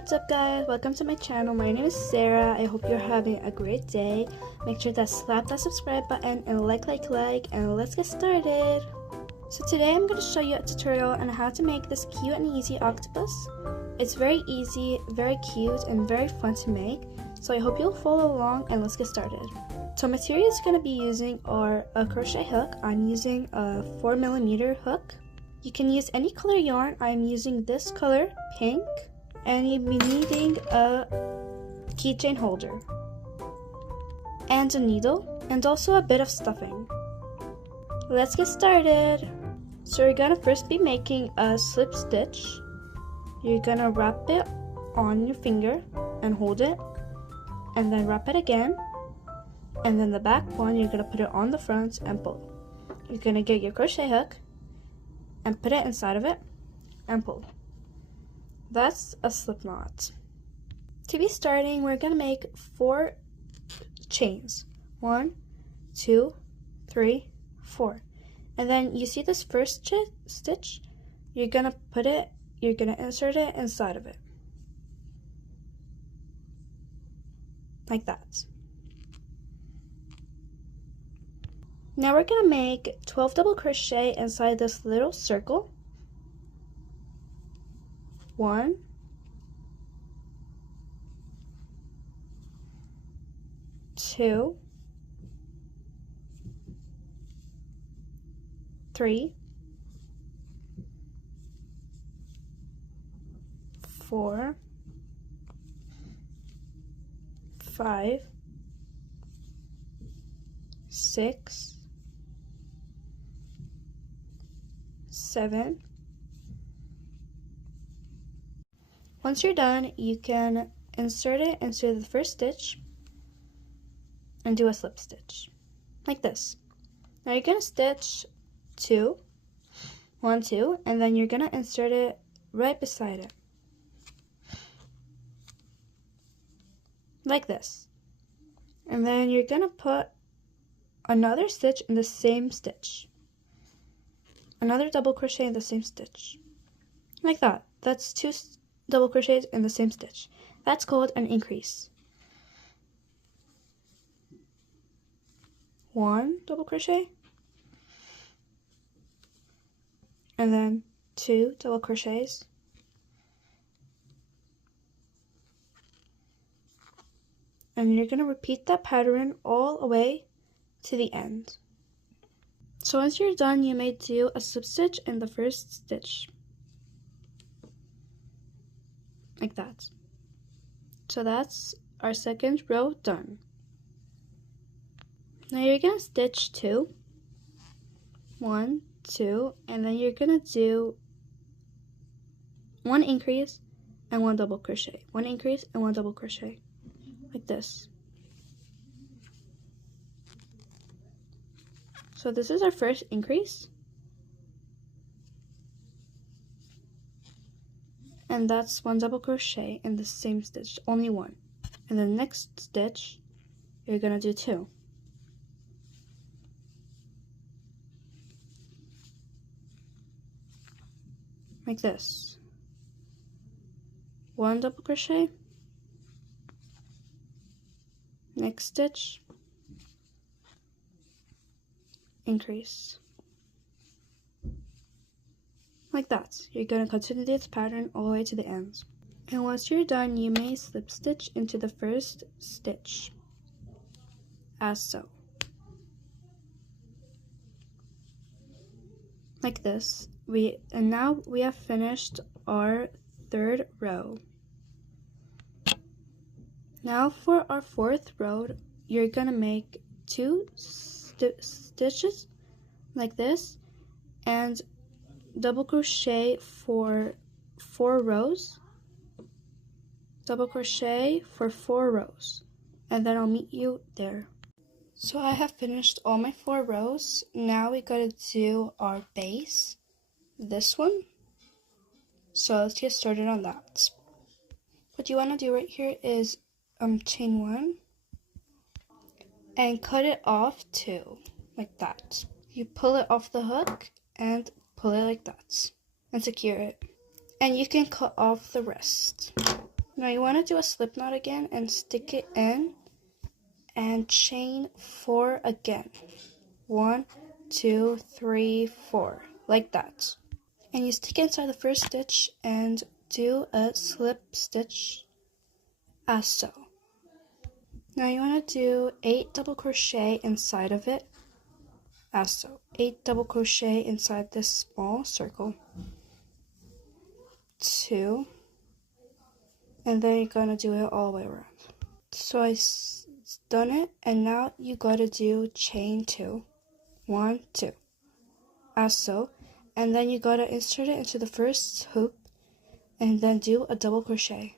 What's up guys, welcome to my channel. My name is Sarah. I hope you're having a great day. Make sure to slap that subscribe button and like and let's get started. So today I'm going to show you a tutorial on how to make this cute and easy octopus. It's very easy, very cute, and very fun to make. So I hope you'll follow along and let's get started. So materials you're going to be using are a crochet hook. I'm using a 4mm hook. You can use any color yarn. I'm using this color, pink. And you'll be needing a keychain holder and a needle and also a bit of stuffing. Let's get started. So you're gonna first be making a slip stitch. You're gonna wrap it on your finger and hold it, and then wrap it again, and then the back one you're gonna put it on the front and pull. You're gonna get your crochet hook and put it inside of it and pull. That's a slip knot. To be starting, we're gonna make 4 chains. 1, 2, 3, 4. And then you see this first stitch, you're gonna insert it inside of it. Like that. Now we're gonna make 12 double crochet inside this little circle. 1, 2, 3, 4, 5, 6, 7. Once you're done, you can insert it into the first stitch and do a slip stitch, like this. Now you're gonna stitch 1, 2, and then you're gonna insert it right beside it, like this. And then you're gonna put another stitch in the same stitch, another double crochet in the same stitch, like that. That's 2 double crochets in the same stitch. That's called an increase. 1 double crochet, and then 2 double crochets, and you're going to repeat that pattern all the way to the end. So once you're done, you may do a slip stitch in the first stitch, like that. So that's our second row done. Now you're gonna stitch 2, 1, 2, and then you're gonna do 1 increase and 1 double crochet, 1 increase and 1 double crochet, like this. So this is our first increase, and that's 1 double crochet in the same stitch, only 1. And the next stitch, you're gonna do 2. Like this. 1 double crochet, next stitch, increase. Like that. You're going to continue this pattern all the way to the end. And once you're done, you may slip stitch into the first stitch, as so. Like this. And now we have finished our 3rd row. Now for our 4th row, you're going to make 2 stitches like this and double crochet for 4 rows, double crochet for 4 rows, and then I'll meet you there. So I have finished all my 4 rows. Now we gotta do our base, this one. So let's get started on that. What you want to do right here is chain 1 and cut it off 2, like that. You pull it off the hook and pull it like that and secure it. And you can cut off the rest. Now you want to do a slip knot again and stick it in and chain 4 again. 1, 2, 3, 4, like that. And you stick it inside the first stitch and do a slip stitch as so. Now you want to do 8 double crochet inside of it as so. 8 double crochet inside this small circle. 2, and then you're gonna do it all the way around. So I done it, and now you gotta do chain 2. 1, 2, as so, and then you gotta insert it into the first hoop and then do a double crochet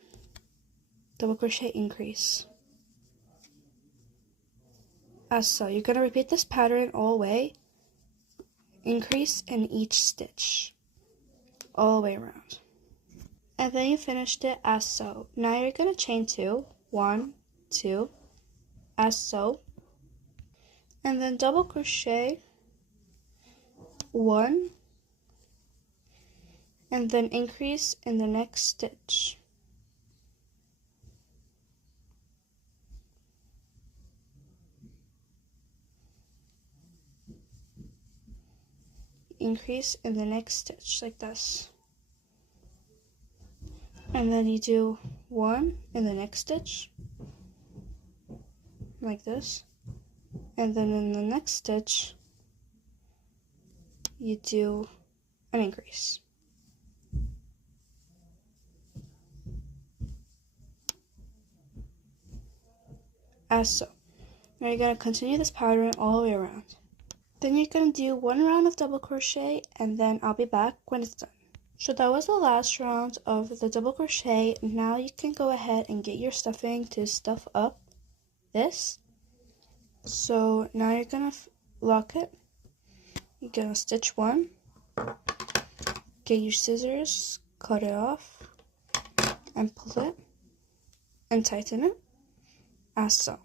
increase as so. You're gonna repeat this pattern all the way, increase in each stitch all the way around, and then you finished it as so. Now you're gonna chain 2. 1, 2, as so, and then double crochet 1, and then increase in the next stitch. Increase in the next stitch like this. And then you do 1 in the next stitch, like this. And then in the next stitch, you do an increase. As so. Now you're going to continue this pattern all the way around. Then you're going to do 1 round of double crochet, and then I'll be back when it's done. So that was the last round of the double crochet. Now you can go ahead and get your stuffing to stuff up this. So now you're going to lock it. You're going to stitch 1, get your scissors, cut it off, and pull it, and tighten it, as so.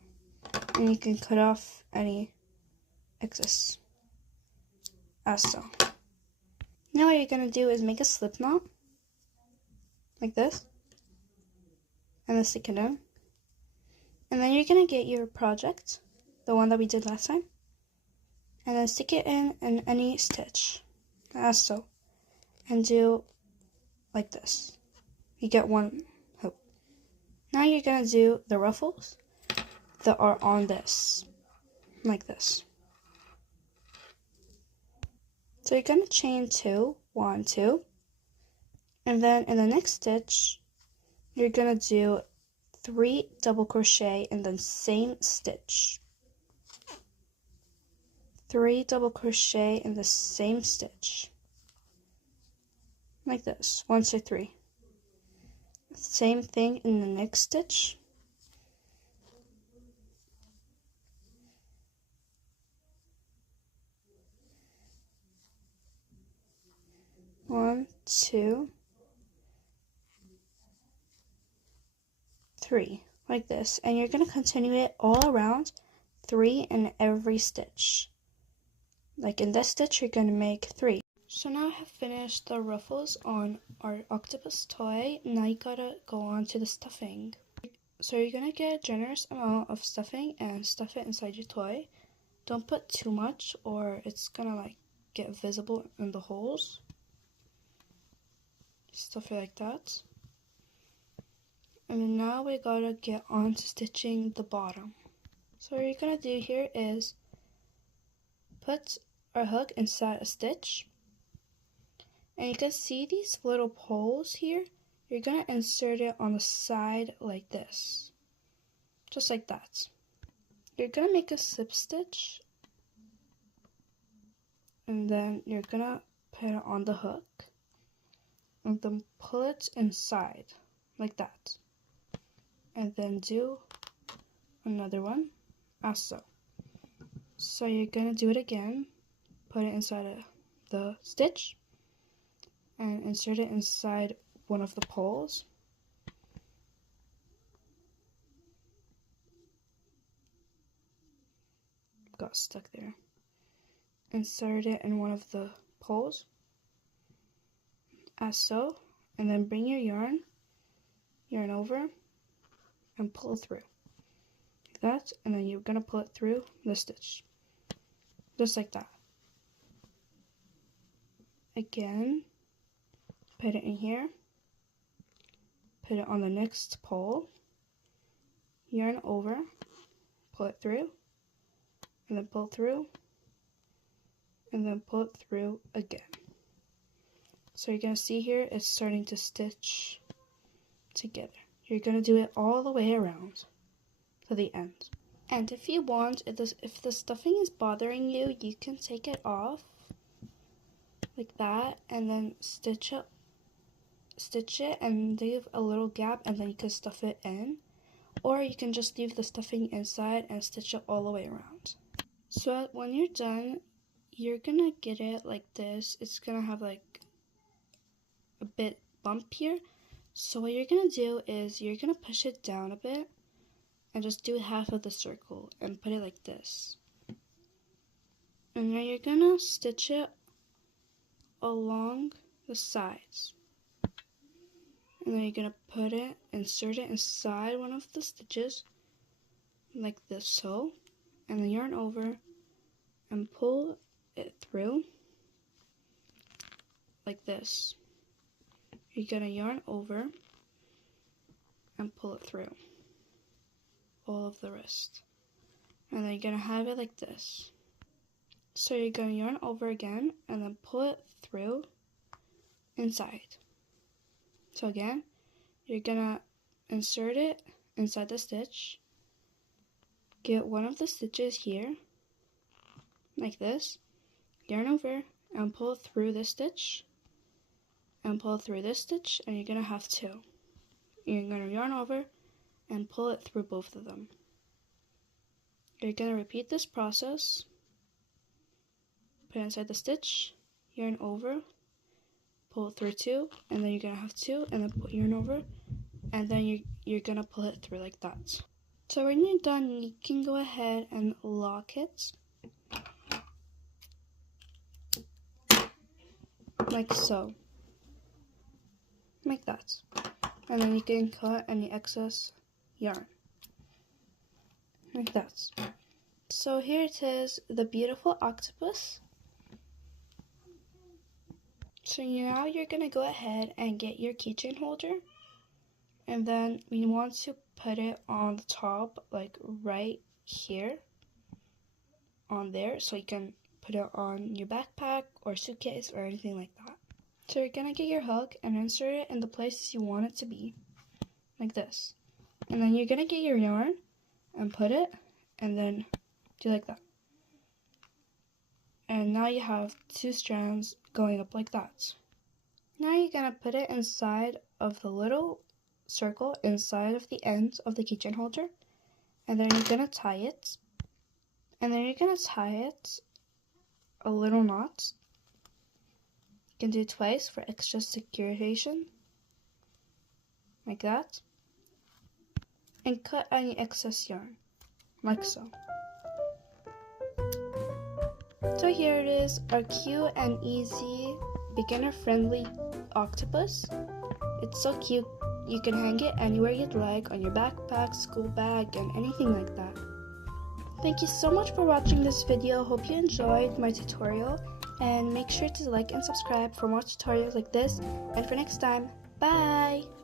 And you can cut off any excess, as so. Now what you're going to do is make a slip knot, like this, and then stick it in. And then you're going to get your project, the one that we did last time, and then stick it in any stitch, as so, and do like this. You get 1 hoop. Now you're going to do the ruffles that are on this, like this. So you're going to chain 2, 1, 2, and then in the next stitch, you're going to do 3 double crochet in the same stitch. 3 double crochet in the same stitch, like this. 1, 2, 3. Same thing in the next stitch. One, 2, 3, like this, and you're going to continue it all around, 3 in every stitch. Like in this stitch, you're going to make 3. So now I have finished the ruffles on our octopus toy. Now you gotta go on to the stuffing. So you're gonna get a generous amount of stuffing and stuff it inside your toy. Don't put too much or it's gonna like get visible in the holes. Stuff it like that. And then now we gotta get on to stitching the bottom. So what you're gonna do here is put our hook inside a stitch. And you can see these little poles here. You're going to insert it on the side like this. Just like that. You're going to make a slip stitch. And then you're going to put it on the hook. And then pull it inside like that. And then do another one as so. So you're going to do it again. Put it inside the stitch. And insert it inside one of the poles. Got stuck there. Insert it in one of the poles, as so, and then bring your yarn yarn over, and pull through. Like that, and then you're gonna pull it through the stitch. Just like that. Again, put it in here, put it on the next pole, yarn over, pull it through, and then pull through, and then pull it through again. So you're going to see here it's starting to stitch together. You're going to do it all the way around to the end. And if you want, if the stuffing is bothering you, you can take it off like that and then stitch it and leave a little gap, and then you can stuff it in. Or you can just leave the stuffing inside and stitch it all the way around. So when you're done, you're gonna get it like this. It's gonna have like a bit bump here. So what you're gonna do is you're gonna push it down a bit and just do half of the circle and put it like this. And now you're gonna stitch it along the sides. And then you're gonna insert it inside one of the stitches like this, so, and then yarn over and pull it through like this. You're gonna yarn over and pull it through all of the rest, and then you're gonna have it like this. So you're gonna yarn over again and then pull it through inside. So again, you're gonna insert it inside the stitch, get one of the stitches here like this, yarn over and pull through this stitch and pull through this stitch, and you're gonna have two. You're gonna yarn over and pull it through both of them. You're gonna repeat this process, put it inside the stitch, yarn over, pull through two, and then you're gonna have two, and then put yarn over, and then you're gonna pull it through like that. So when you're done, you can go ahead and lock it like so, like that, and then you can cut any excess yarn like that. So here it is, the beautiful octopus. So now you're gonna go ahead and get your keychain holder, and then we want to put it on the top, like right here on there, so you can put it on your backpack or suitcase or anything like that. So you're gonna get your hook and insert it in the places you want it to be, like this. And then you're gonna get your yarn and put it, and then do like that. And now you have two strands going up like that. Now you're gonna put it inside of the little circle inside of the end of the keychain holder, and then you're gonna tie it, and then you're gonna tie it a little knot. You can do it twice for extra securitization, like that, and cut any excess yarn, like so. So here it is, our cute and easy, beginner-friendly octopus. It's so cute. You can hang it anywhere you'd like, on your backpack, school bag, and anything like that. Thank you so much for watching this video. Hope you enjoyed my tutorial, and make sure to like and subscribe for more tutorials like this. And for next time, bye!